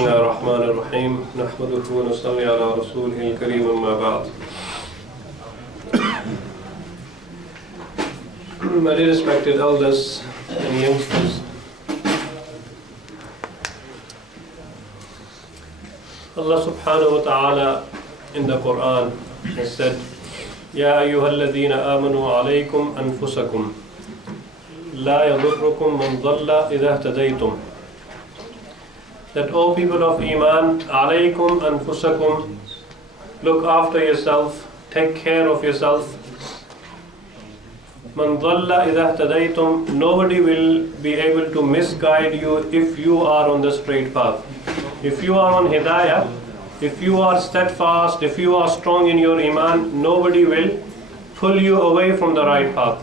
الله الرحمن الرحيم نحمده ونصلي على رسوله الكريم أما بعد. My dear respected elders and youngsters, Allah subhanahu wa ta'ala in the Quran has said, يا أيها الذين آمنوا عليكم أنفسكم لا يضركم من ضل إذا اهتديتم. That, O people of Iman, alaykum anfusakum, look after yourself, take care of yourself. Man dhalla idha ihtadaytum, nobody will be able to misguide you if you are on the straight path. If you are on hidayah, if you are steadfast, if you are strong in your Iman, nobody will pull you away from the right path.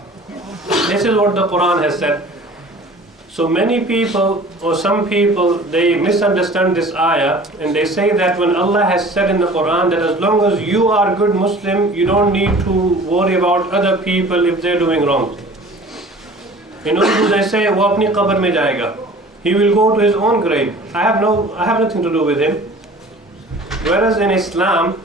This is what the Quran has said. So many people, or some people, they misunderstand this ayah and they say that when Allah has said in the Quran that as long as you are a good Muslim, you don't need to worry about other people if they're doing wrong. In Urdu they say, wo apni qabr mein jayega. He will go to his own grave. I have nothing to do with him. Whereas in Islam,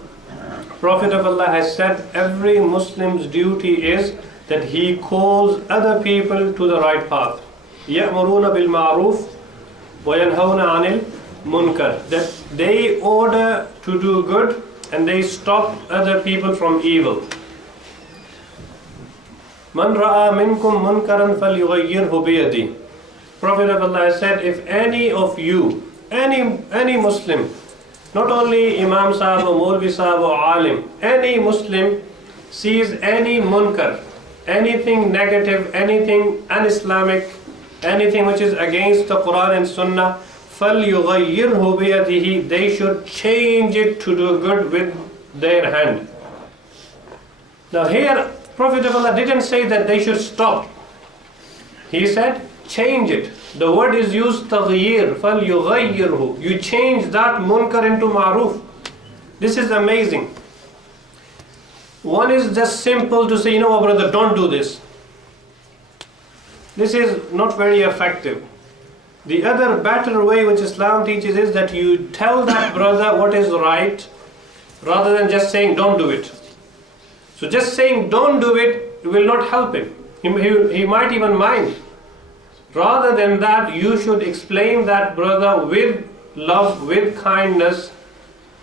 Prophet of Allah has said every Muslim's duty is that he calls other people to the right path. يَأْمُرُونَ بِالْمَعْرُوفِ وَيَنْهَوْنَ عَنِ الْمُنْكَرِ. That they order to do good and they stop other people from evil. مَنْ رَأَى مِنْكُمْ مُنْكَرًا فَلْيُغَيِّرْهُ بِيَدِهِ. Prophet of Allah said, if any of you, any Muslim, not only Imam Sahib or Maulvi Sahib or Alim, any Muslim sees any munkar, anything negative, anything un-Islamic, anything which is against the Quran and Sunnah, فَلْيُغَيِّرْهُ بِيَدِهِ, they should change it to do good with their hand. Now here, Prophet of Allah didn't say that they should stop. He said, change it. The word is used, تَغْيِير, فَلْيُغَيِّرْهُ. You change that munkar into ma'ruf. This is amazing. One is just simple to say, you know, brother, don't do this. This is not very effective. The other better way which Islam teaches is that you tell that brother what is right rather than just saying don't do it. So just saying don't do it will not help him. He might even mind. Rather than that, you should explain that brother with love, with kindness,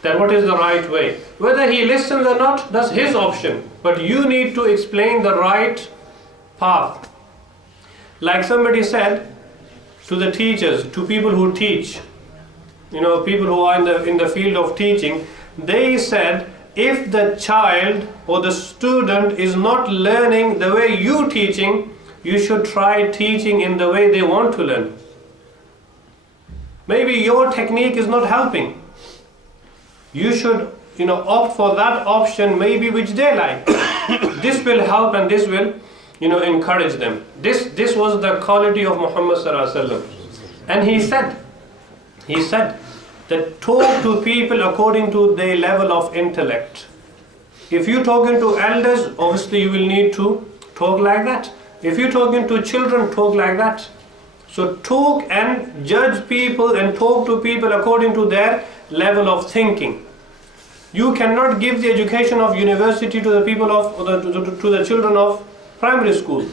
that what is the right way. Whether he listens or not, that's his option. But you need to explain the right path. Like somebody said to the teachers, to people who teach, you know, people who are in the field of teaching, they said, if the child or the student is not learning the way you teaching, you should try teaching in the way they want to learn. Maybe your technique is not helping. You should, opt for that option maybe which they like. This will help and this will, encourage them. This was the quality of Muhammad sallallahu alaihi wasallam. And he said that talk to people according to their level of intellect. If you're talking to elders, obviously you will need to talk like that. If you're talking to children, talk like that. So talk and judge people and talk to people according to their level of thinking. You cannot give the education of university to the people of to the children of primary school.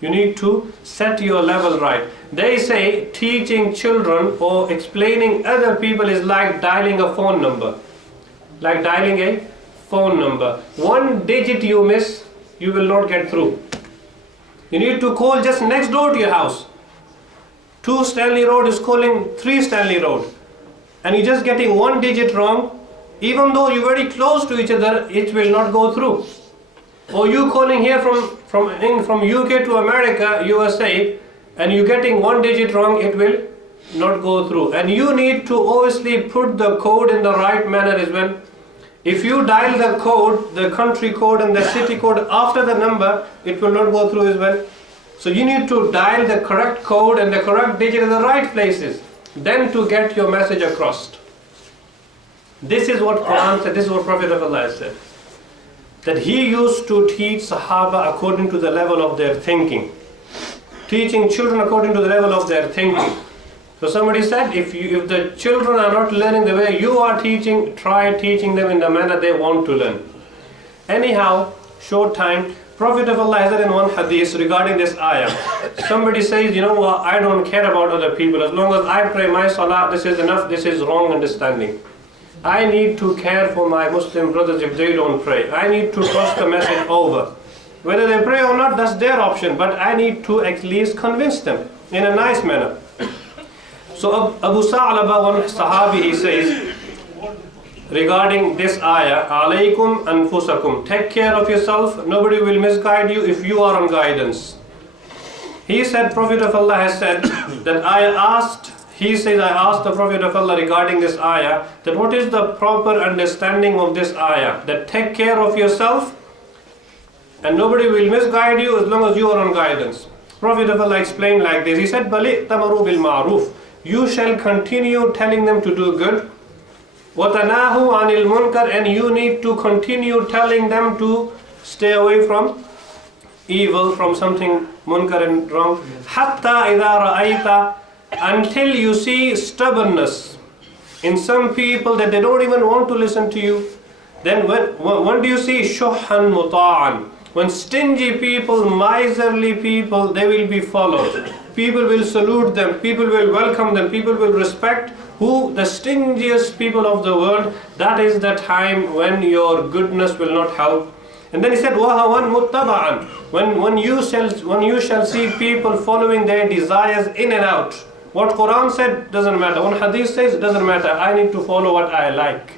You need to set your level right. They say teaching children or explaining other people is like dialing a phone number. Like dialing a phone number. One digit you miss, you will not get through. You need to call just next door to your house. 2 Stanley Road is calling 3 Stanley Road. And you're just getting one digit wrong. Even though you're very close to each other, it will not go through. Or you calling here from UK to America, USA, and you're getting one digit wrong, it will not go through. And you need to obviously put the code in the right manner as well. If you dial the code, the country code and the city code after the number, it will not go through as well. So you need to dial the correct code and the correct digit in the right places, then to get your message across. This is what Quran said, this is what Prophet of Allah said. That he used to teach Sahaba according to the level of their thinking. Teaching children according to the level of their thinking. So somebody said, if the children are not learning the way you are teaching, try teaching them in the manner they want to learn. Anyhow, short time, Prophet of Allah has said in one hadith regarding this ayah. Somebody says, you know what, I don't care about other people. As long as I pray my salah, this is enough. This is wrong understanding. I need to care for my Muslim brothers if they don't pray. I need to cross the message over. Whether they pray or not, that's their option. But I need to at least convince them in a nice manner. So Abu Sa'laba, one Sahabi, he says regarding this ayah, alaykum anfusakum, take care of yourself, nobody will misguide you if you are on guidance. He said, Prophet of Allah has said that I asked the Prophet of Allah regarding this ayah, that what is the proper understanding of this ayah, that take care of yourself and nobody will misguide you as long as you are on guidance. Prophet of Allah explained like this, he said, Bali tamaru bil ma'ruf, you shall continue telling them to do good. وَتَنَاهُ عَنِ الْمُنْكَرِ, and you need to continue telling them to stay away from evil, from something munkar and wrong. حَتَّى إِذَا رَأَيْتَ, until you see stubbornness in some people that they don't even want to listen to you. Then when do you see شُحًّا مُطَاعًا, when stingy people, miserly people, they will be followed. People will salute them, people will welcome them, people will respect who? The stingiest people of the world. That is the time when your goodness will not help. And then he said, وَهَوًا مُتَّبَعًا, when you shall see people following their desires in and out. What Quran said doesn't matter, what Hadith says doesn't matter, I need to follow what I like.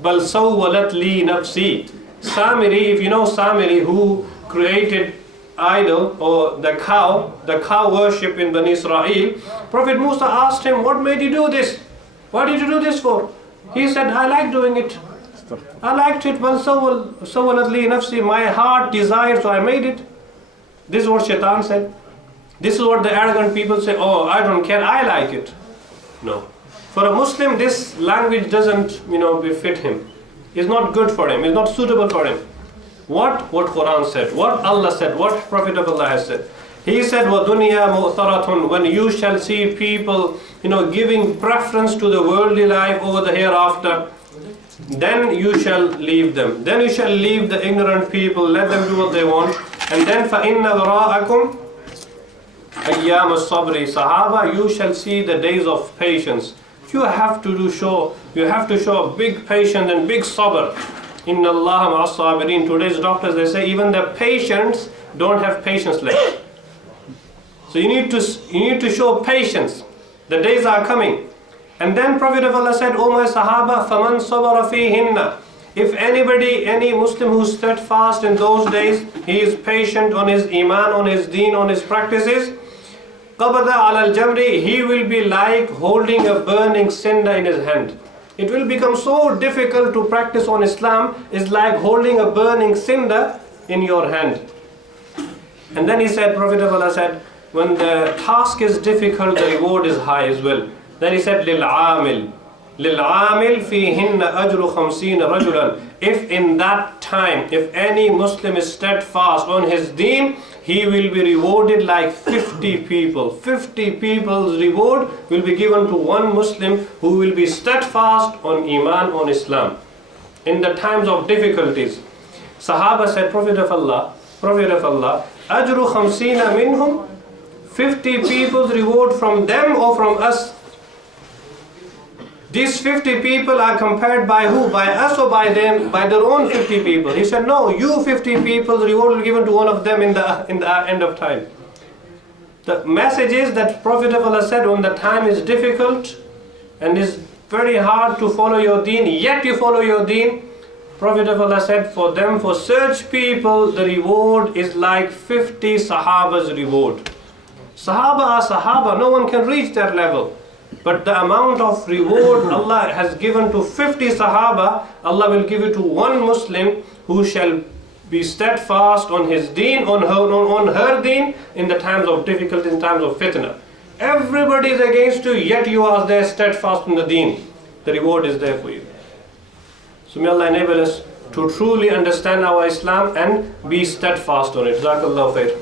بَلْ سَوَّلَتْ لِي نَفْسِي. Samiri, if you know Samiri, who created idol or the cow worship in Bani Israel, Prophet Musa asked him, what made you do this? What did you do this for? He said, I like doing it. I liked it. Well, sawwalat li nafsi, my heart desired, so I made it. This is what Shaitan said. This is what the arrogant people say, oh, I don't care, I like it. No. For a Muslim, this language doesn't, befit him. It's not good for him. It's not suitable for him. What Quran said, what Allah said, what Prophet of Allah has said. He said, وَدُنْيَا مُؤْثَرَةٌ, when you shall see people, giving preference to the worldly life over the hereafter, then you shall leave them. Then you shall leave the ignorant people, let them do what they want. And then فَإِنَّ وَرَاءَكُمْ أَيَّامَ الصَّبْرِ, Sahaba, you shall see the days of patience. You have to show a big patience and big sabr. Inna Allah ma'as sabirin. Today's doctors, they say even the patients don't have patience left. So you need to show patience. The days are coming. And then Prophet of Allah said, O my Sahaba, faman sabara fihinna. If any Muslim who's steadfast in those days, he is patient on his iman, on his deen, on his practices, qabada ala al-jamri, he will be like holding a burning cinder in his hand. It will become so difficult to practice on Islam, it's like holding a burning cinder in your hand. And then he said, Prophet of Allah said, when the task is difficult, the reward is high as well. Then he said, لِلْعَامِلِ فِيهِنَّ أَجْرُ خَمْسِينَ رَجُلًا. If in that time, if any Muslim is steadfast on his deen, he will be rewarded like 50 people. 50 people's reward will be given to one Muslim who will be steadfast on Iman, on Islam. In the times of difficulties. Sahaba said, Prophet of Allah, أَجْرُ خَمْسِينَ مِنْهُمْ, 50 people's reward from them or from us? These 50 people are compared by who? By us or by them? By their own 50 people. He said, no, you 50 people, the reward will be given to one of them in the end of time. The message is that Prophet of Allah said, when the time is difficult and is very hard to follow your deen, yet you follow your deen, Prophet of Allah said, for such people, the reward is like 50 Sahaba's reward. Sahaba are Sahaba, no one can reach their level. But the amount of reward Allah has given to 50 Sahaba, Allah will give it to one Muslim who shall be steadfast on his deen, on her deen, in the times of difficulty, in times of fitna. Everybody is against you, yet you are there steadfast in the deen. The reward is there for you. So may Allah enable us to truly understand our Islam and be steadfast on it. Jazakallahu khair.